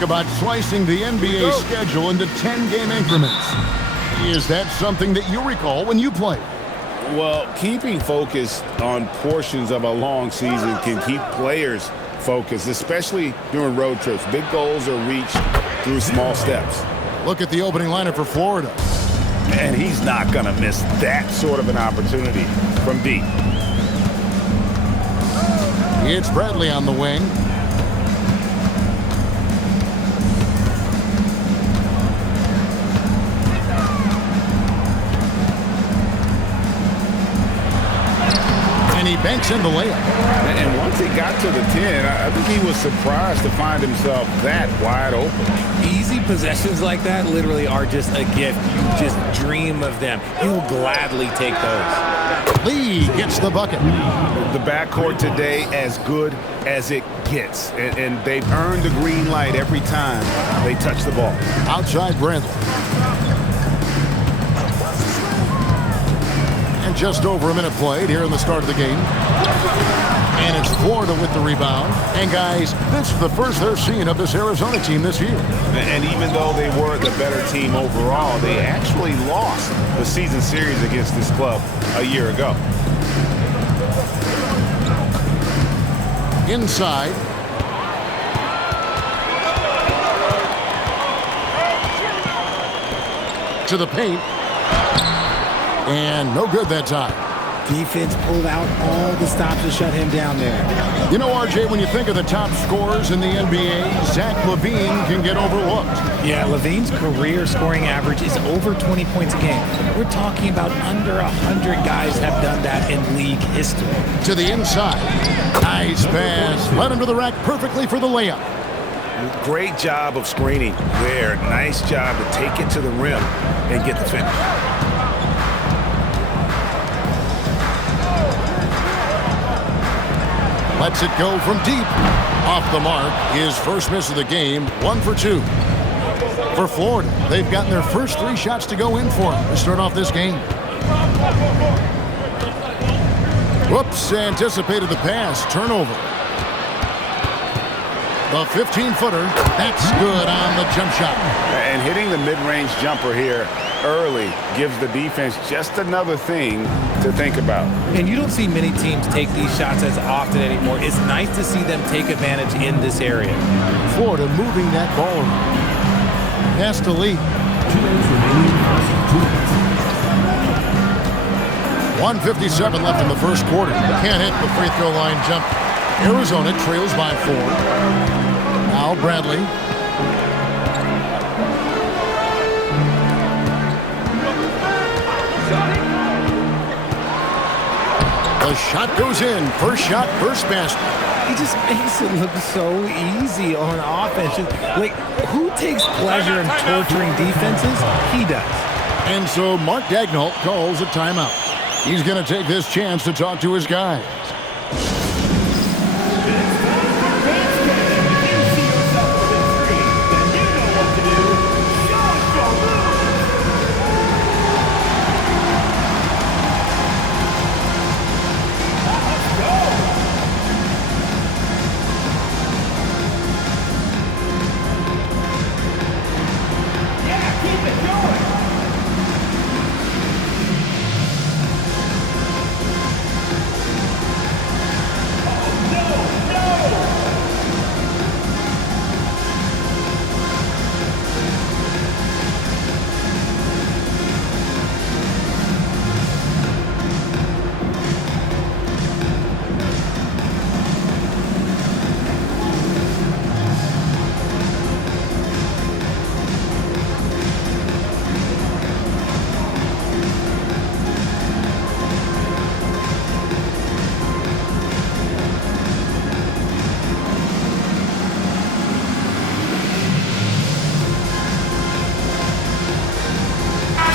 talk about slicing the NBA schedule into 10-game increments. Is that something that you recall when you played? Well, keeping focused on portions of a long season can keep players focused, especially during road trips. Big goals are reached through small steps. Look at the opening lineup for Florida. And he's not going to miss that sort of an opportunity from deep. It's Bradley on the wing. And he banks in the layup. And once he got to the 10, I think he was surprised to find himself that wide open. Easy possessions like that literally are just a gift. You just dream of them. He'll gladly take those. Lee gets the bucket. The backcourt today as good as it gets. And they've earned the green light every time they touch the ball. Outside Bradley. And just over a minute played here in the start of the game. And it's Florida with the rebound. And guys, this is the first they're seeing of this Arizona team this year. And even though they were the better team overall, they actually lost the season series against this club a year ago. Inside. To the paint. And no good that time. Defense pulled out all the stops to shut him down there. You know, RJ, when you think of the top scorers in the NBA, Zach LaVine can get overlooked. Yeah, LaVine's career scoring average is over 20 points a game. We're talking about under 100 guys have done that in league history. To the inside. Nice pass. Led him to the rack perfectly for the layup. Great job of screening there. Nice job to take it to the rim and get the finish. Lets it go from deep. Off the mark. His first miss of the game. 1 for 2. For Florida, they've gotten their first 3 shots to go in for him to start off this game. Whoops, anticipated the pass. Turnover. The 15-footer. That's good on the jump shot. And hitting the mid-range jumper here early gives the defense just another thing to think about. And you don't see many teams take these shots as often anymore. It's nice to see them take advantage in this area. Florida moving that ball around. Pass to Lee. 1:57 left in the first quarter. Can't hit the free throw line jump. Arizona trails by 4. Now Bradley. The shot goes in. First shot, first basket. He just makes it look so easy on offense. Like, who takes pleasure in torturing defenses? He does. And so Mark Daigneault calls a timeout. He's going to take this chance to talk to his guys.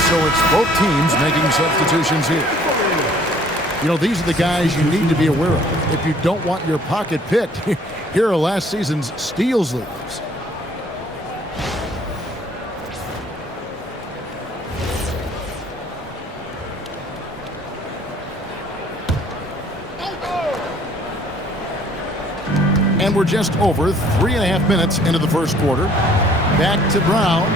So it's both teams making substitutions here. You know, these are the guys you need to be aware of. If you don't want your pocket picked, here are last season's steals leaders. And And we're just over 3.5 minutes into the first quarter. Back to Brown.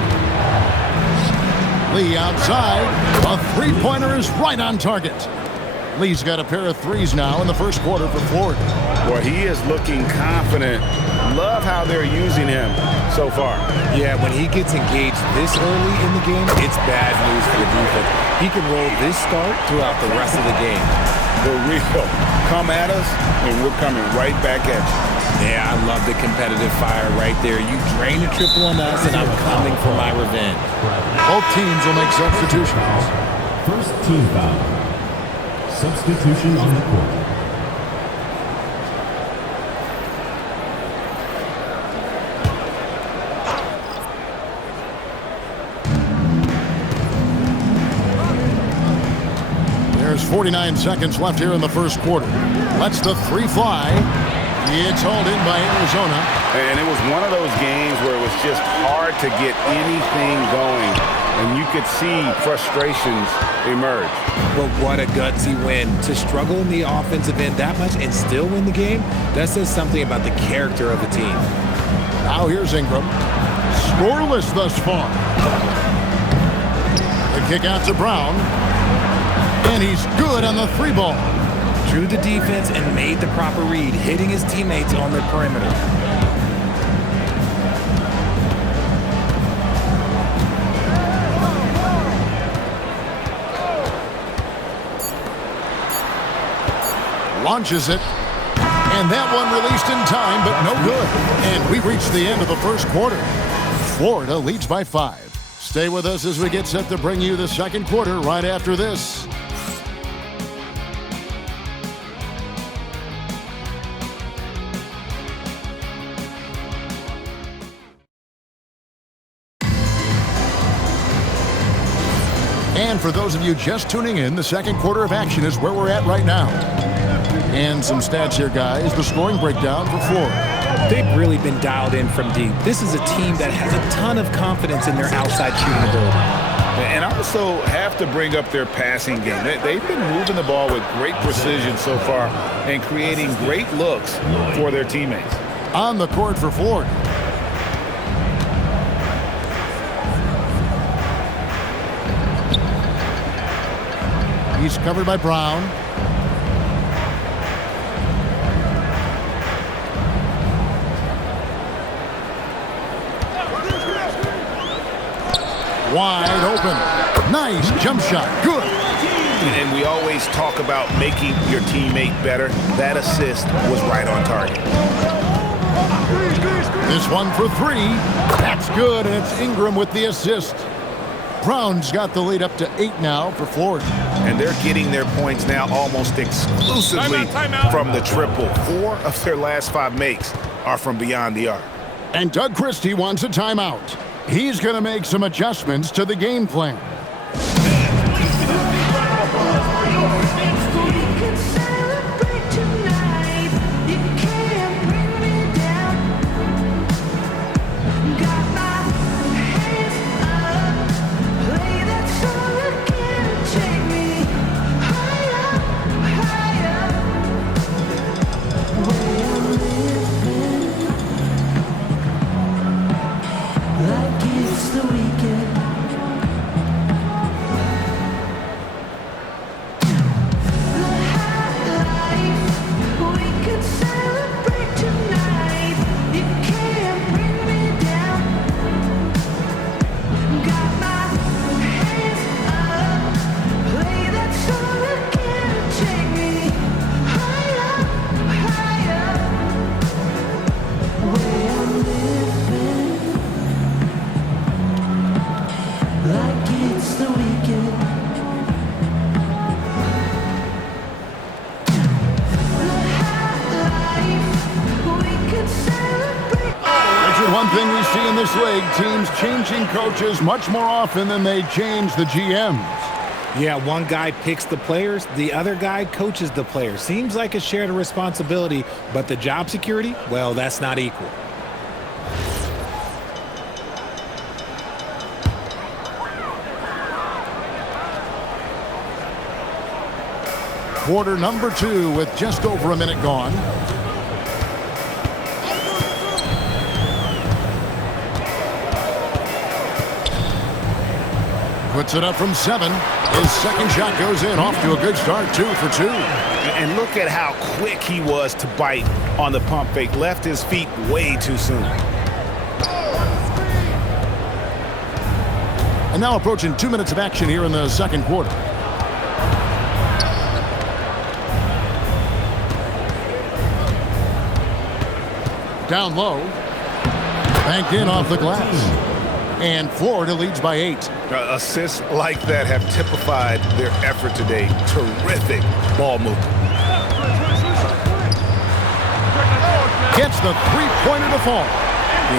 Lee outside. A three-pointer is right on target. Lee's got a pair of threes now in the first quarter for Florida. Boy, he is looking confident. Love how they're using him so far. Yeah, when he gets engaged this early in the game, it's bad news for the defense. He can roll this start throughout the rest of the game. For real. Come at us, and we're coming right back at you. Yeah, I love the competitive fire right there. You drain a triple on us, and I'm coming for my revenge. Both teams will make substitutions. First team foul. Substitution on the court. There's 49 seconds left here in the first quarter. Lets the three fly. It's hauled in by Arizona. And it was one of those games where it was just hard to get anything going. And you could see frustrations emerge. But what a gutsy win. To struggle in the offensive end that much and still win the game, that says something about the character of the team. Now here's Ingram. Scoreless thus far. The kick out to Brown. And he's good on the three ball. Drew the defense and made the proper read, hitting his teammates on the perimeter. Launches it. And that one released in time, but no good. And we've reached the end of the first quarter. Florida leads by 5. Stay with us as we get set to bring you the second quarter right after this. And for those of you just tuning in, the second quarter of action is where we're at right now. And some stats here, guys. The scoring breakdown for Florida. They've really been dialed in from deep. This is a team that has a ton of confidence in their outside shooting ability. And I also have to bring up their passing game. They've been moving the ball with great precision so far and creating great looks for their teammates. On the court for Florida. He's covered by Brown. Wide open. Nice jump shot. Good. And we always talk about making your teammate better. That assist was right on target. This one for three. That's good, and it's Ingram with the assist. Brown's got the lead up to 8 now for Florida. And they're getting their points now almost exclusively from the triple. 4 of their last 5 makes are from beyond the arc. And Doug Christie wants a timeout. He's going to make some adjustments to the game plan. One thing we see in this league, teams changing coaches much more often than they change the GMs. Yeah, one guy picks the players, the other guy coaches the players. Seems like a shared responsibility, but the job security, well, that's not equal. Quarter number 2 with just over a minute gone. Puts it up from 7. His second shot goes in. Off to a good start, 2 for 2. And look at how quick he was to bite on the pump fake. Left his feet way too soon. And now approaching 2 minutes of action here in the second quarter. Down low. Banked in off the glass. And Florida leads by 8. Assists like that have typified their effort today. Terrific ball movement. Gets the three-pointer to fall.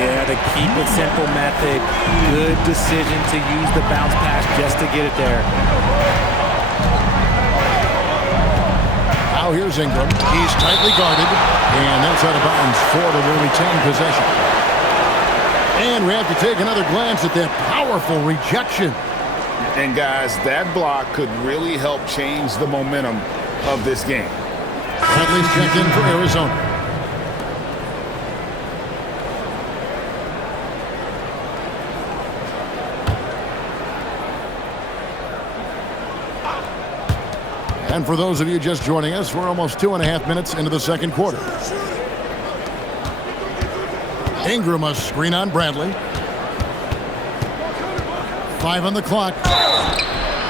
Yeah, the keep it simple method. Good decision to use the bounce pass just to get it there. Now here's Ingram. He's tightly guarded. And that's out of bounds. Florida will retain possession. And we have to take another glance at that powerful rejection. And guys, that block could really help change the momentum of this game. Bradley's checked in for Arizona. And for those of you just joining us, we're almost 2.5 minutes into the second quarter. Ingram a screen on Bradley. 5 on the clock.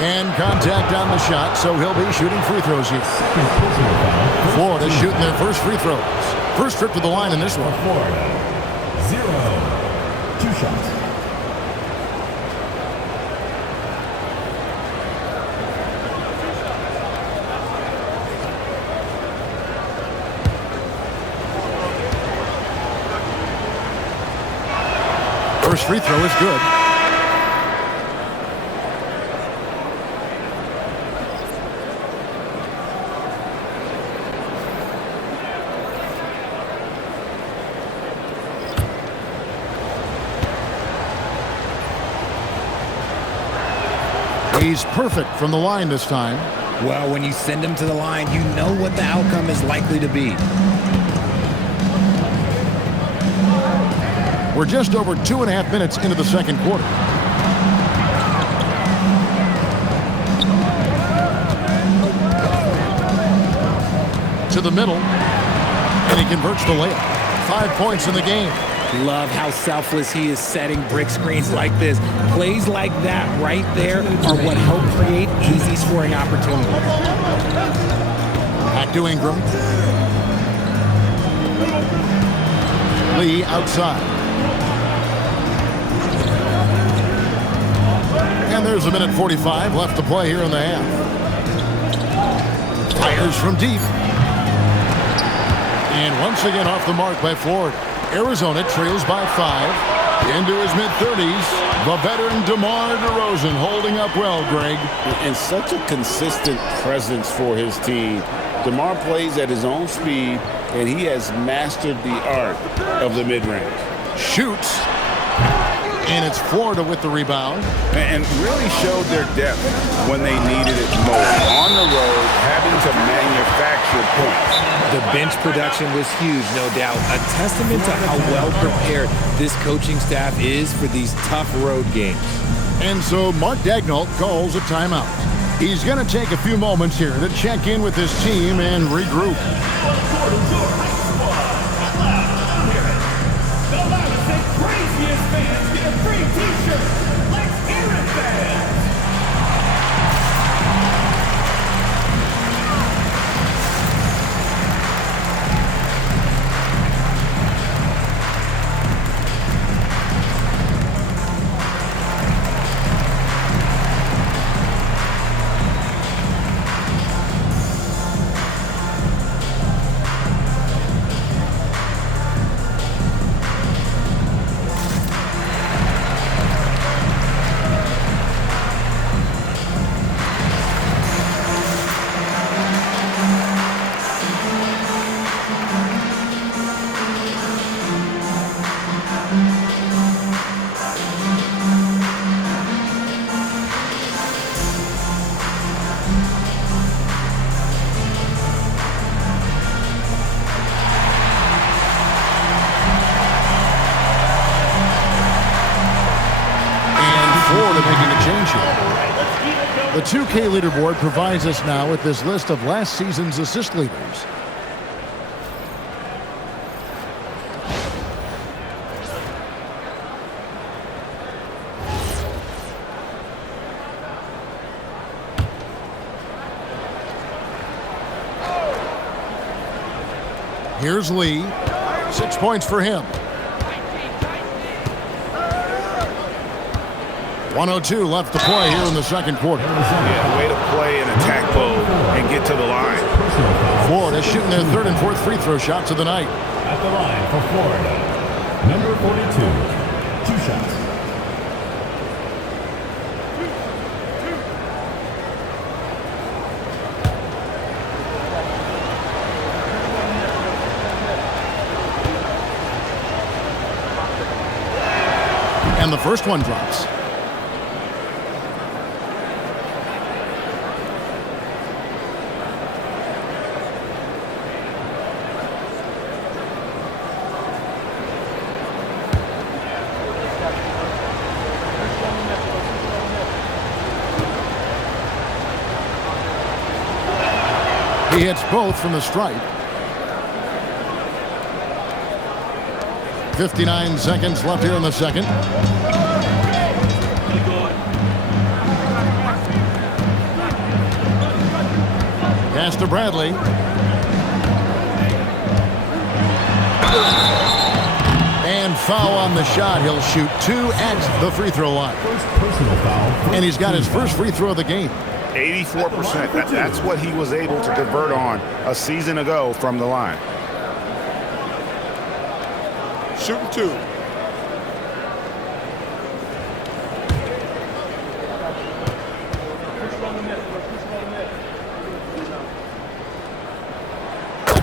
And contact on the shot, so he'll be shooting free throws here. Florida shooting their first free throws. First trip to the line in this one. Florida, 0. 2 shots. First free throw is good. He's perfect from the line this time. Well, when you send him to the line, you know what the outcome is likely to be. We're just over 2.5 minutes into the second quarter. To the middle, and he converts the layup. 5 points in the game. Love how selfless he is setting brick screens like this. Plays like that right there are what help create easy scoring opportunities. Back to Ingram. Lee outside. And there's a minute 45 left to play here in the half. Fires from deep. And once again off the mark by Florida. Arizona trails by 5. Into his mid-30s. The veteran DeMar DeRozan holding up well, Greg. And such a consistent presence for his team. DeMar plays at his own speed, and he has mastered the art of the mid-range. Shoots. And it's Florida with the rebound. And really showed their depth when they needed it most. On the road, having to manufacture points. The bench production was huge, no doubt. A testament to how well prepared this coaching staff is for these tough road games. And so Mark Daigneault calls a timeout. He's going to take a few moments here to check in with his team and regroup. change here. The 2K leaderboard provides us now with this list of last season's assist leaders. Here's Lee. 6 points for him. 1:02 left to play here in the second quarter. Yeah, way to play and attack mode and get to the line. Florida shooting their third and fourth free throw shots of the night. At the line for Florida, number 42, 2 shots. And the first one drops. He hits both from the stripe. 59 seconds left here in the second. Pass to Bradley. And foul on the shot. He'll shoot 2 at the free throw line. First personal foul. And he's got his first free throw of the game. 84%. That's what he was able to convert on a season ago from the line. Shooting 2.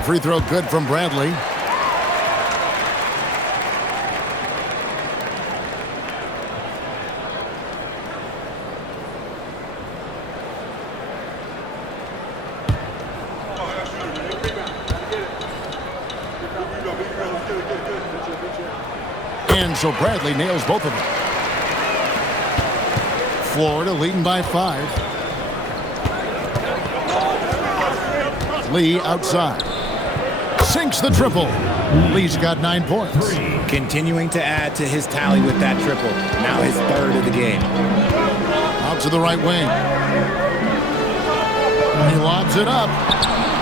Free throw good from Bradley. And so Bradley nails both of them. Florida leading by 5. Lee outside. Sinks the triple. Lee's got 9 points. Continuing to add to his tally with that triple. Now his third of the game. Out to the right wing. He lobs it up.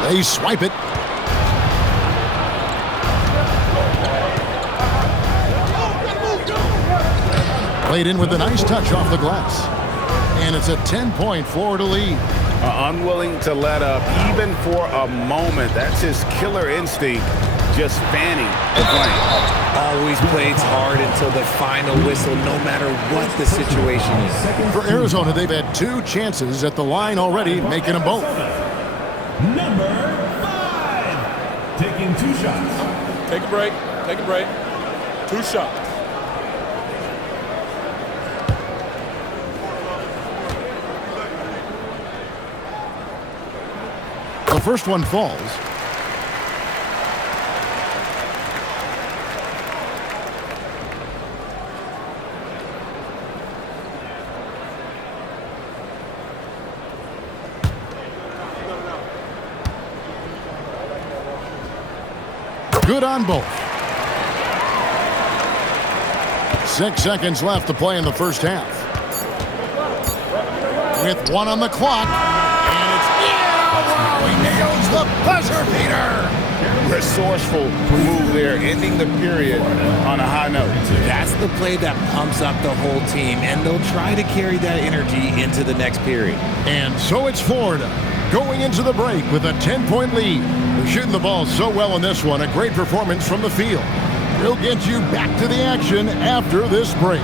They swipe it. Played in with a nice touch off the glass. And it's a 10-point Florida lead. Unwilling to let up even for a moment. That's his killer instinct, just fanning the flame. Always plays hard until the final whistle, no matter what the situation is. For Arizona, they've had 2 chances at the line already, making them both. Number 5, taking 2 shots. Take a break. Take a break. 2 shots. The first one falls. Good on both. 6 seconds left to play in the first half. With 1 on the clock. And it's in. Oh, wow, he nails the buzzer beater. Resourceful move there, ending the period on a high note. That's the play that pumps up the whole team, and they'll try to carry that energy into the next period. And so it's Florida going into the break with a 10-point lead. They're shooting the ball so well in this one. A great performance from the field. We'll get you back to the action after this break.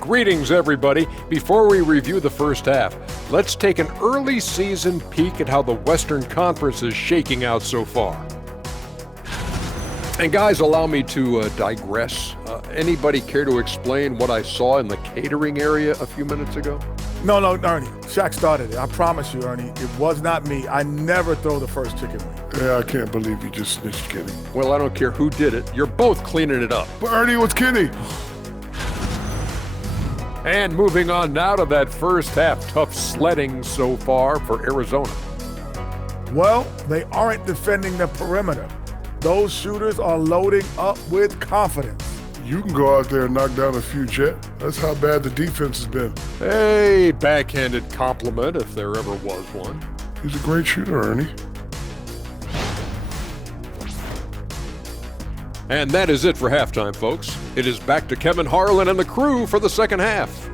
Greetings, everybody. Before we review the first half, let's take an early season peek at how the Western Conference is shaking out so far. And guys, allow me to digress. Anybody care to explain what I saw in the catering area a few minutes ago? No, Ernie. Shaq started it. I promise you, Ernie. It was not me. I never throw the first chicken wing. Yeah, I can't believe you just snitched Kenny. Well, I don't care who did it. You're both cleaning it up. But Ernie, it was Kenny. And moving on now to that first half. Tough sledding so far for Arizona. Well, they aren't defending the perimeter. Those shooters are loading up with confidence. You can go out there and knock down a few, Jet. That's how bad the defense has been. Hey, backhanded compliment if there ever was one. He's a great shooter, Ernie. And that is it for halftime, folks. It is back to Kevin Harlan and the crew for the second half.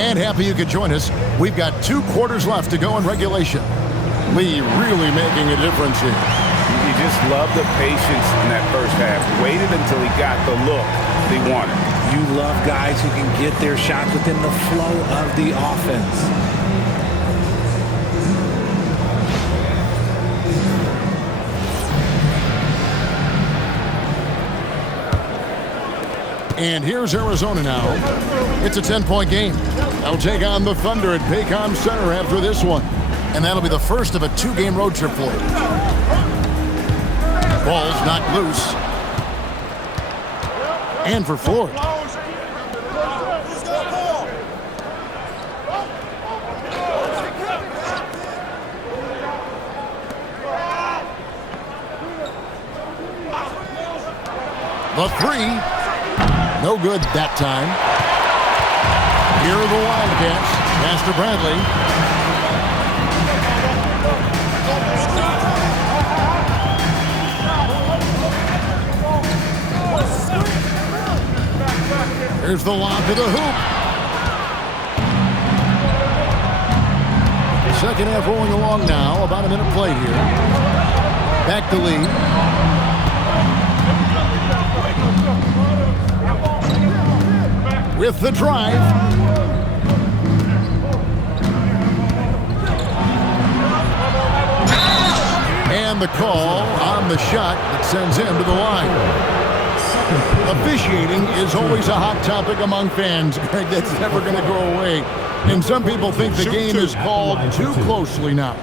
And happy you could join us. We've got 2 quarters left to go in regulation. Lee really making a difference here. You just love the patience in that first half. Waited until he got the look he wanted. You love guys who can get their shots within the flow of the offense. And here's Arizona now. It's a 10-point game. They'll take on the Thunder at Paycom Center after this one. And that'll be the first of a 2-game road trip for them. Ball's knocked loose. And for Ford. The 3. No good that time. Here are the Wildcats. Master Bradley. Here's the lob to the hoop. Second half rolling along now. About a minute played here. Back to Lee. With the drive. And the call on the shot that sends him to the line. Officiating is always a hot topic among fans, Greg. That's never going to go away. And some people think the game is called too closely now.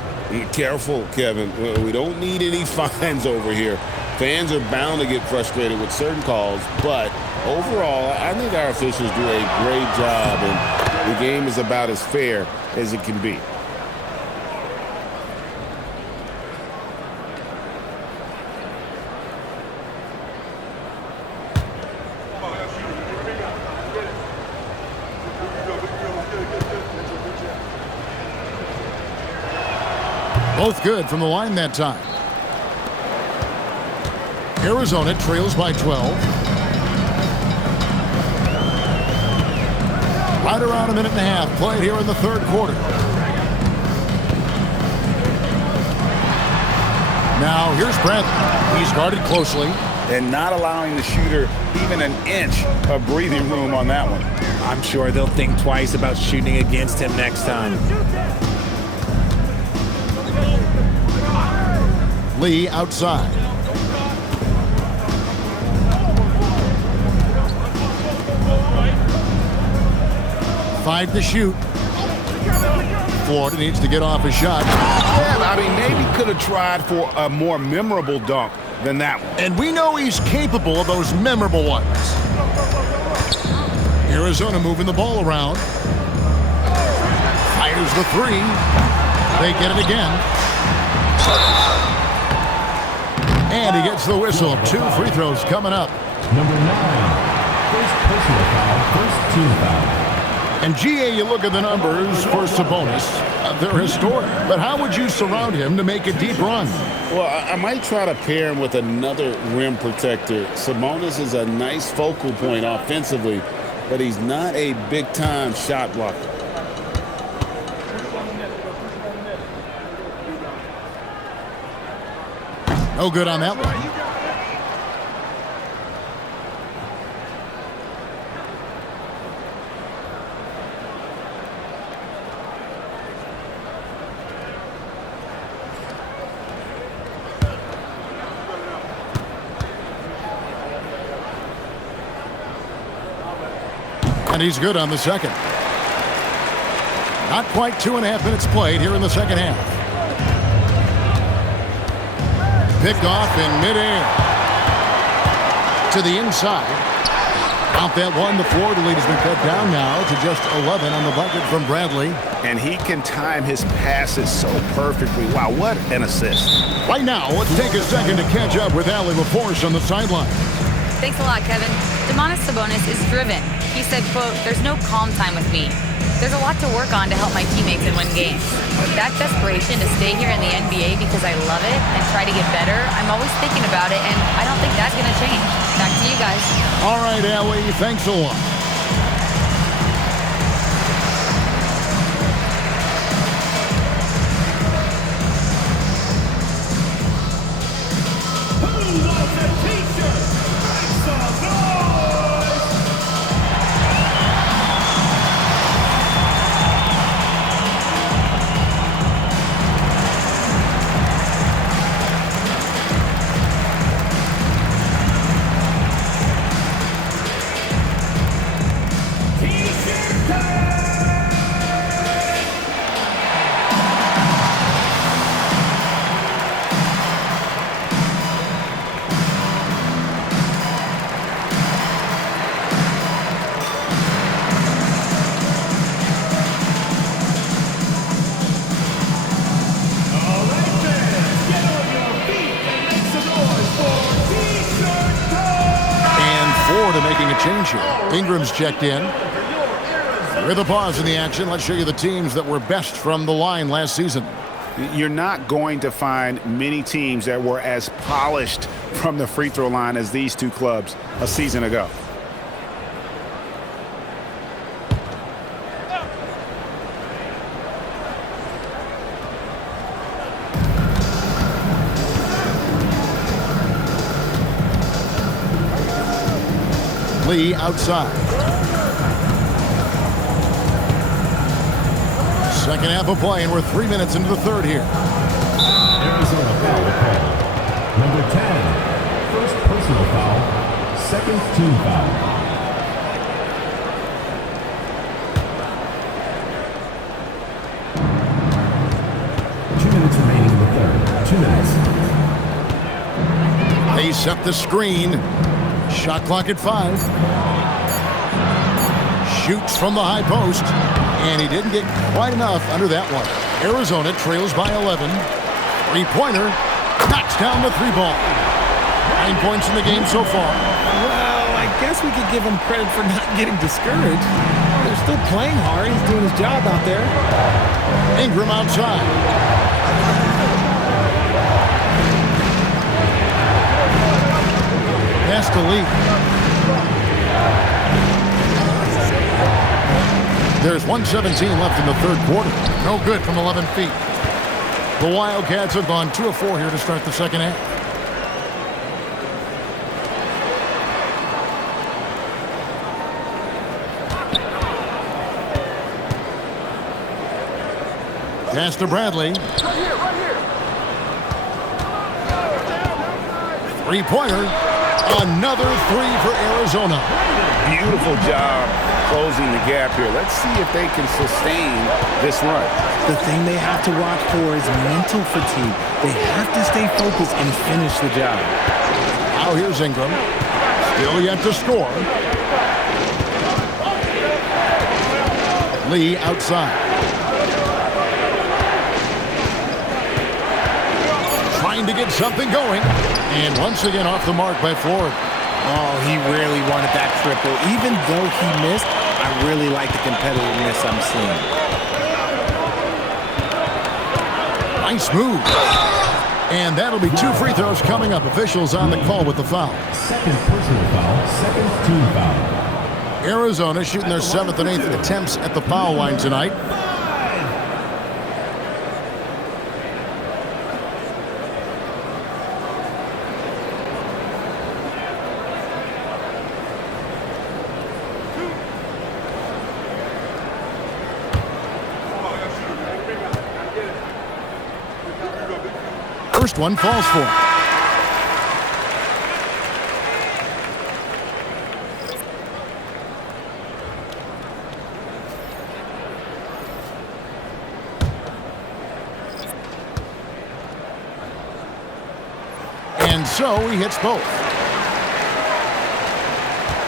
Careful, Kevin. We don't need any fines over here. Fans are bound to get frustrated with certain calls, but overall, I think our officials do a great job, and the game is about as fair as it can be. Both good from the line that time. Arizona trails by 12. Right around a minute and a half played here in the third quarter. Now here's Bradley. He's guarded closely. And not allowing the shooter even an inch of breathing room on that one. I'm sure they'll think twice about shooting against him next time. Lee outside. Five to shoot. Florida needs to get off a shot. Yeah, I mean, maybe could have tried for a more memorable dunk than that one. And we know he's capable of those memorable ones. Arizona moving the ball around. Fires the 3. They get it again. And he gets the whistle. 2 free throws coming up. Number 9, first personal foul, first team foul. And GA, you look at the numbers for Sabonis. They're historic. But how would you surround him to make a deep run? Well, I might try to pair him with another rim protector. Sabonis is a nice focal point offensively, but he's not a big-time shot blocker. No good on that one. And he's good on the second. Not quite 2.5 minutes played here in the second half. Picked off in midair. To the inside. Count that one. The Florida lead has been cut down now to just 11 on the bucket from Bradley. And he can time his passes so perfectly. Wow, what an assist. Right now, let's take a second to catch up with Allie LaForce on the sideline. Thanks a lot, Kevin. Domantas Sabonis is driven. He said, quote, "There's no calm time with me. There's a lot to work on to help my teammates and win games. That desperation to stay here in the NBA because I love it and try to get better, I'm always thinking about it, and I don't think that's going to change." Back to you guys. All right, Allie, thanks a lot. Change here. Ingram's checked in. With a pause in the action, let's show you the teams that were best from the line last season. You're not going to find many teams that were as polished from the free throw line as these two clubs a season ago. Lee outside. Second half of play, and we're 3 minutes into the third here. Arizona foul call. Number 10, first personal foul, second team foul. Remaining in the third. 2 minutes. They set the screen. Shot clock at 5. Shoots from the high post. And he didn't get quite enough under that one. Arizona trails by 11. Three-pointer. Knocks down the three ball. 9 points in the game so far. Well, I guess we could give him credit for not getting discouraged. They're still playing hard. He's doing his job out there. Ingram outside. Pass to Lee. There's 1:17 left in the third quarter. No good from 11 feet. The Wildcats have gone 2 of 4 here to start the second half. Pass to Bradley. Three-pointer. Another three for Arizona. Beautiful job closing the gap here. Let's see if they can sustain this run. The thing they have to watch for is mental fatigue. They have to stay focused and finish the job. Now here's Ingram. Still yet to score. Lee outside. Trying to get something going. And once again off the mark by Florida. Oh, he really wanted that triple. Even though he missed, I really like the competitiveness I'm seeing. Nice move. And that'll be 2 free throws coming up. Officials on the call with the foul. Second personal foul, second team foul. Arizona shooting their 7th and 8th attempts at the foul line tonight. First one falls for. And so he hits both.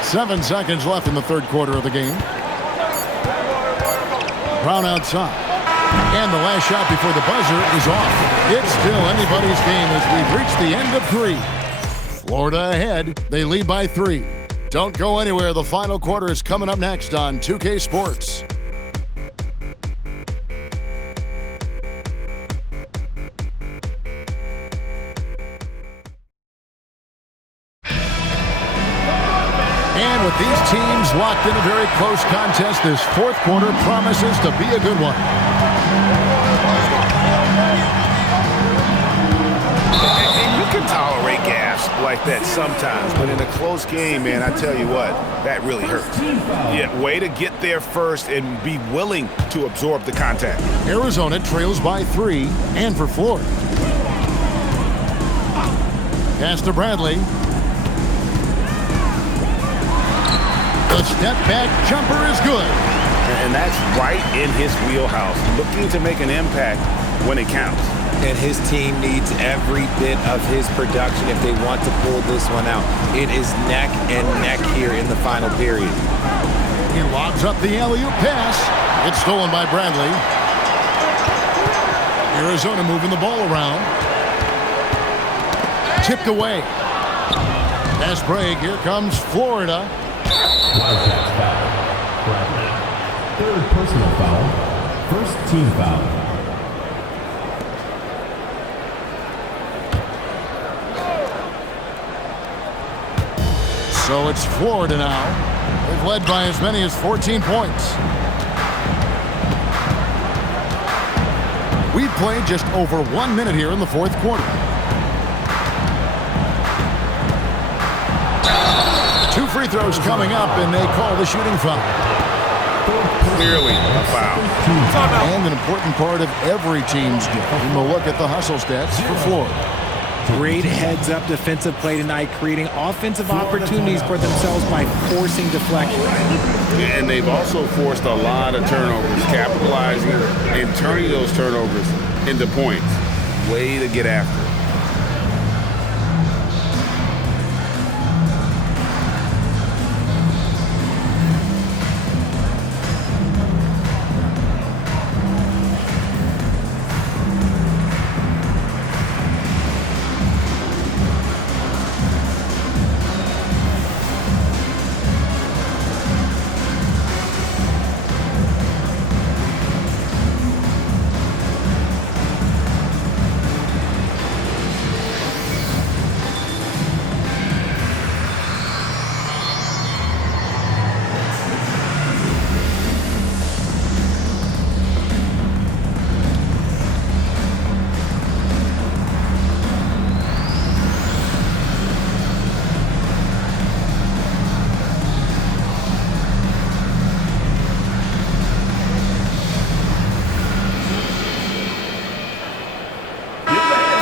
7 seconds left in the third quarter of the game. Brown outside. And the last shot before the buzzer is off. It's still anybody's game as we've reached the end of 3. Florida ahead. They lead by 3. Don't go anywhere. The final quarter is coming up next on 2K Sports. And with these teams locked in a very close contest, this fourth quarter promises to be a good one. And you can tolerate gas like that sometimes, but in a close game, man, I tell you what, that really hurts. Yeah, way to get there first and be willing to absorb the contact. Arizona trails by 3, and for Florida. Pass to Bradley. The step-back jumper is good. And that's right in his wheelhouse, looking to make an impact when it counts. And his team needs every bit of his production if they want to pull this one out. It is neck and neck here in the final period. He lobs up the alley-oop pass. It's stolen by Bradley. Arizona moving the ball around. Tipped away. Pass break. Here comes Florida. Wildcats foul. Bradley. Third personal foul. First team foul. So it's Florida now. They've led by as many as 14 points. We've played just over 1 minute here in the fourth quarter. 2 free throws coming up, and they call the shooting foul. Clearly a foul. And an important part of every team's game. And we'll look at the hustle stats for Florida. Great heads-up defensive play tonight, creating offensive opportunities for themselves by forcing deflection. And they've also forced a lot of turnovers, capitalizing and turning those turnovers into points. Way to get after it.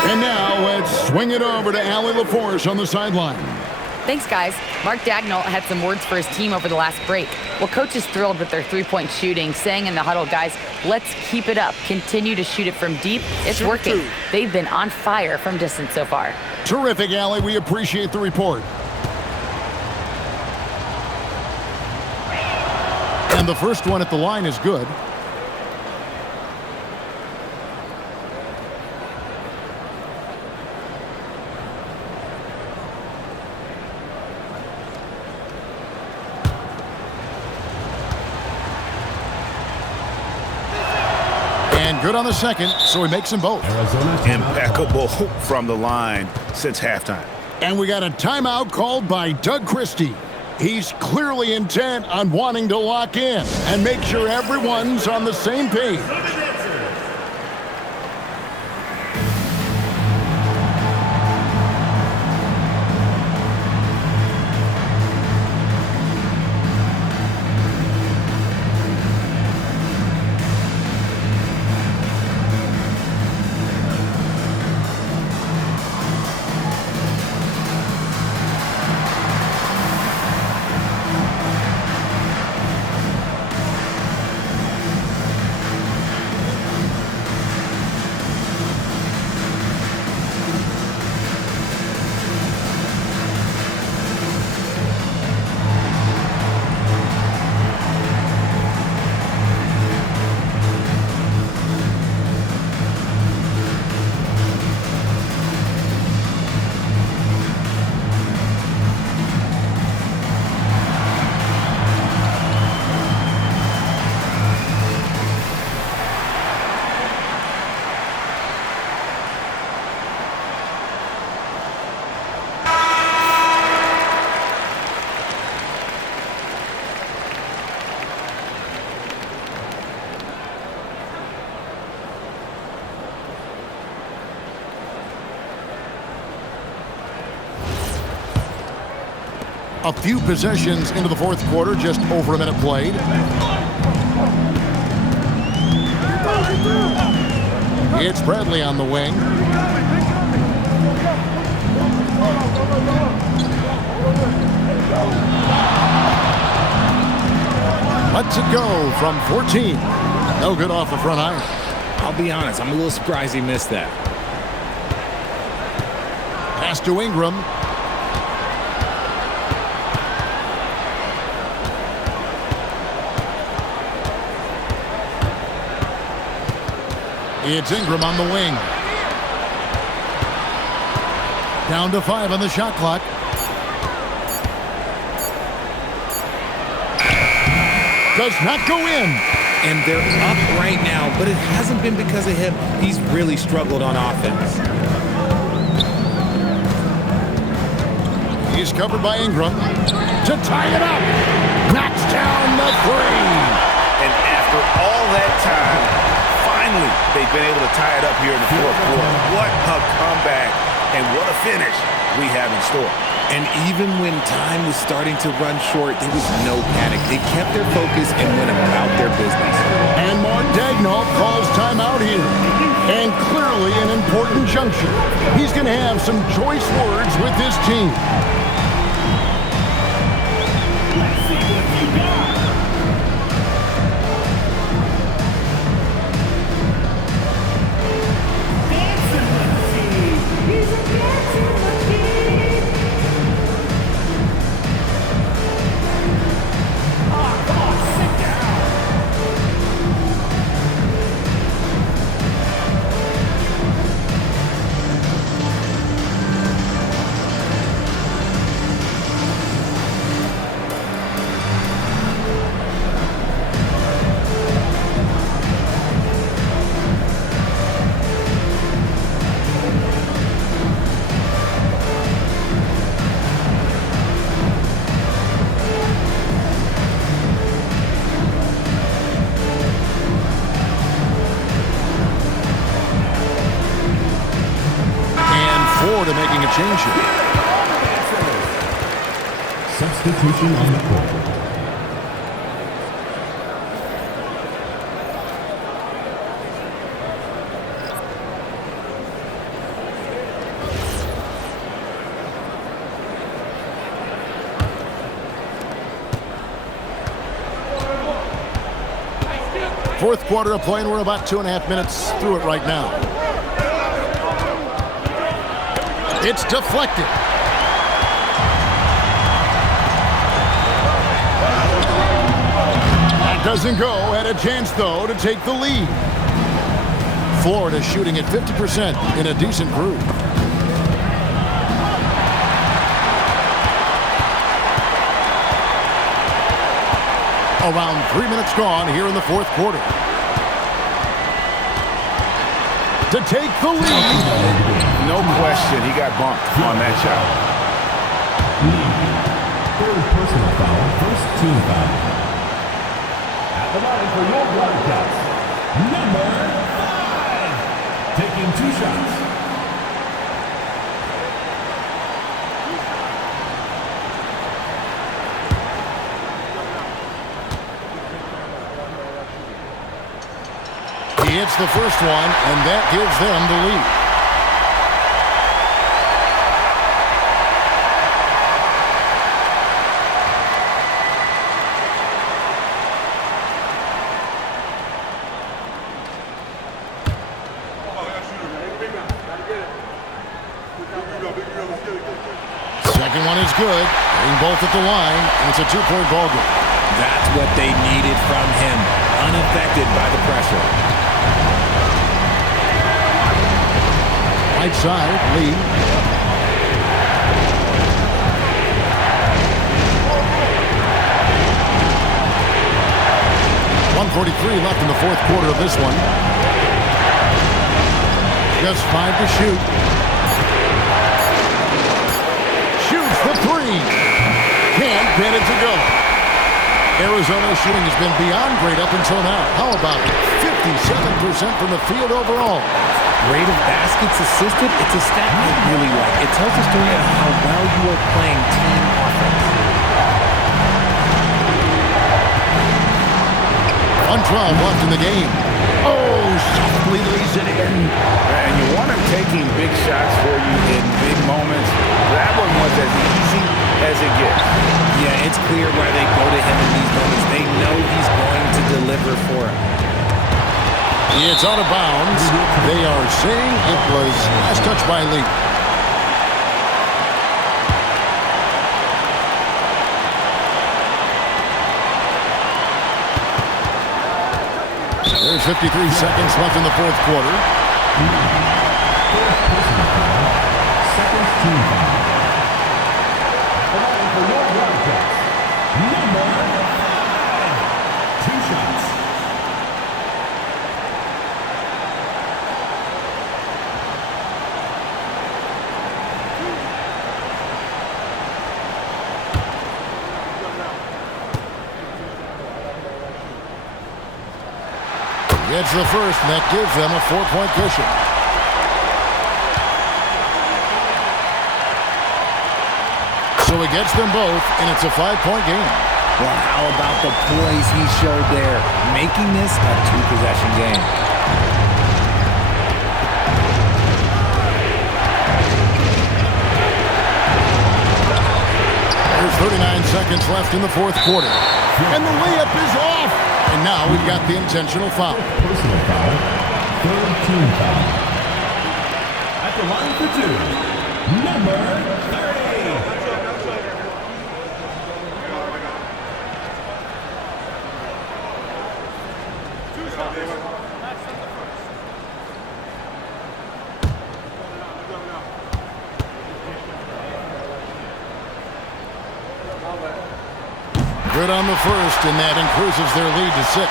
And now let's swing it over to Allie LaForce on the sideline. Thanks, guys. Mark Dagnall had some words for his team over the last break. Well, coach is thrilled with their three-point shooting, saying in the huddle, guys, let's keep it up. Continue to shoot it from deep. It's working. They've been on fire from distance so far. Terrific, Allie. We appreciate the report. And the first one at the line is good. And good on the second, so he makes them both. Impeccable from the line since halftime. And we got a timeout called by Doug Christie. He's clearly intent on wanting to lock in and make sure everyone's on the same page. A few possessions into the fourth quarter, just over a minute played. It's Bradley on the wing. Lets it go from 14. No good off the front iron. I'll be honest, I'm a little surprised he missed that. Pass to Ingram. It's Ingram on the wing. Down to 5 on the shot clock. Does not go in. And they're up right now, but it hasn't been because of him. He's really struggled on offense. He's covered by Ingram. To tie it up. Knocks down the 3. And after all that time, finally, they've been able to tie it up here in the fourth quarter. What a comeback and what a finish we have in store. And even when time was starting to run short, there was no panic. They kept their focus and went about their business. And Mark Daigneault calls timeout here. And clearly an important juncture. He's going to have some choice words with his team. Let's see what you got. Dancing with the team. He's a dancing with the team. Oh, come on, sit down. Florida making a change here. Substitution on the court. Fourth quarter of play, and we're about 2.5 minutes through it right now. It's deflected. That doesn't go. Had a chance, though, to take the lead. Florida shooting at 50% in a decent groove. Around 3 minutes gone here in the fourth quarter. To take the lead. No question, he got bumped on that shot. Third personal foul, first team foul. At the line for your Wildcats, number 5, taking 2 shots. He hits the first one, and that gives them the lead. Second one is good. Hitting both at the line, and it's a 2-point ball game. That's what they needed from him. Unaffected by the pressure. Right side, Lee. .143 left in the fourth quarter of this one. Just 5 to shoot. Shoots the 3. Can't get it to go. Arizona's shooting has been beyond great up until now. How about 57% from the field overall? Rate of baskets assisted, it's a stat I really like. It tells a story of how well you are playing team offense. left in the game. Oh, softly lays it in. And you want him taking big shots for you in big moments. That one was as easy as it gets. Yeah, it's clear why they go to him in these moments. They know he's going to deliver for him. It's out of bounds. They are saying it was last touch by Lee. There's 53 seconds left in the fourth quarter. Second team foul. For your Wildcats, number 5. 2 shots. Gets the first, and that gives them a 4-point cushion. So he gets them both, and it's a 5-point game. Well, how about the poise he showed there, making this a 2-possession game. There's 39 seconds left in the fourth quarter. And the layup is off. And now we've got the intentional foul. Personal foul. Third team foul. At the line for 2, number 30. Good on the first, and that increases their lead to 6.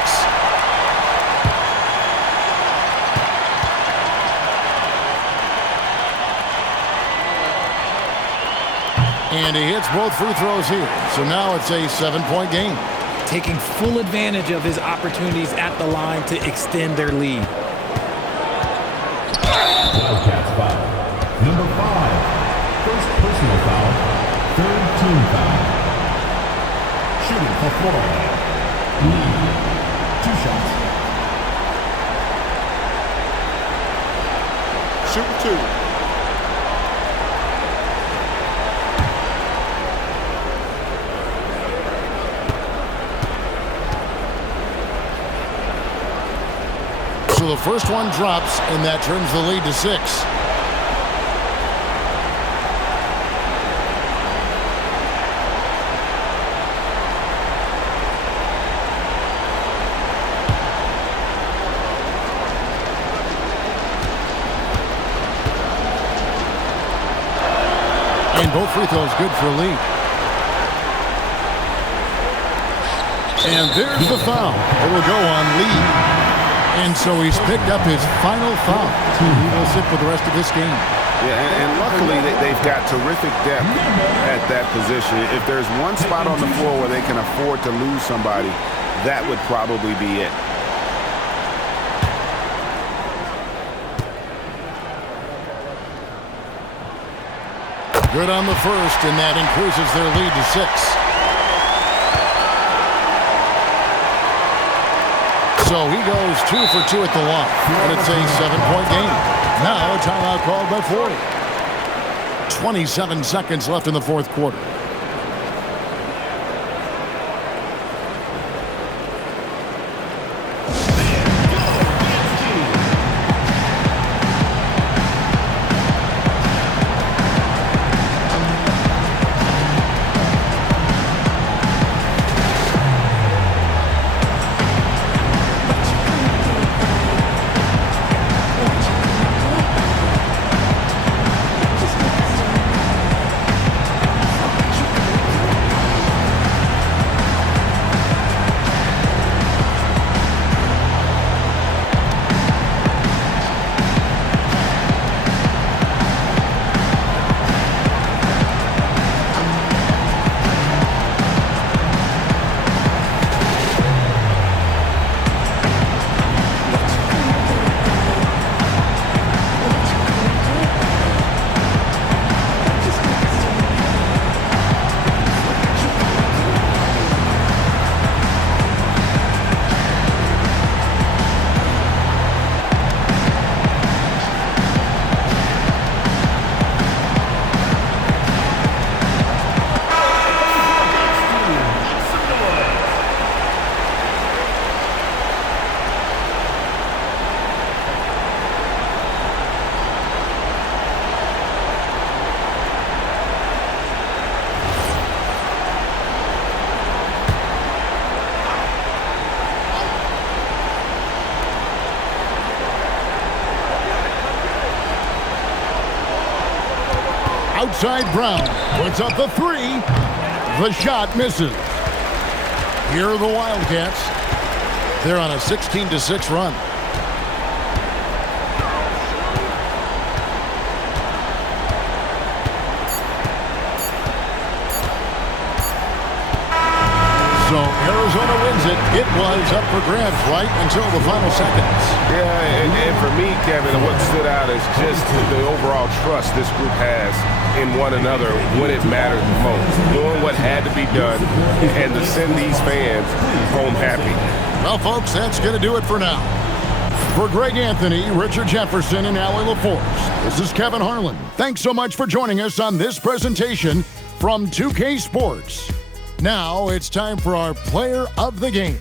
And he hits both free throws here. So now it's a 7-point game. Taking full advantage of his opportunities at the line to extend their lead. Wildcats foul. Number 5. First personal foul. Third team foul. Shooting for Florida. Lee. 2 shots. Shooting 2. So the first one drops, and that turns the lead to 6. And both free throws good for Lee. And there's the foul. It will go on Lee. And so he's picked up his final foul. He will sit for the rest of this game. Yeah, and luckily they've got terrific depth at that position. If there's one spot on the floor where they can afford to lose somebody, that would probably be it. Good on the first, and that increases their lead to 6. So he goes 2 for 2 at the line, and it's a 7-point game. Now a timeout called by Florida. 27 seconds left in the fourth quarter. side, Brown puts up the three. The shot misses. Here are the Wildcats. They're on a 16-6 run. So Arizona wins it. It was up for grabs right until the final seconds. Yeah, and for me, Kevin, what stood out is just the overall trust this group has in one another when it mattered the most. Doing what had to be done and to send these fans home happy. Well, folks, that's going to do it for now. For Greg Anthony, Richard Jefferson, and Allie LaForce, this is Kevin Harlan. Thanks so much for joining us on this presentation from 2K Sports. Now it's time for our Player of the Game.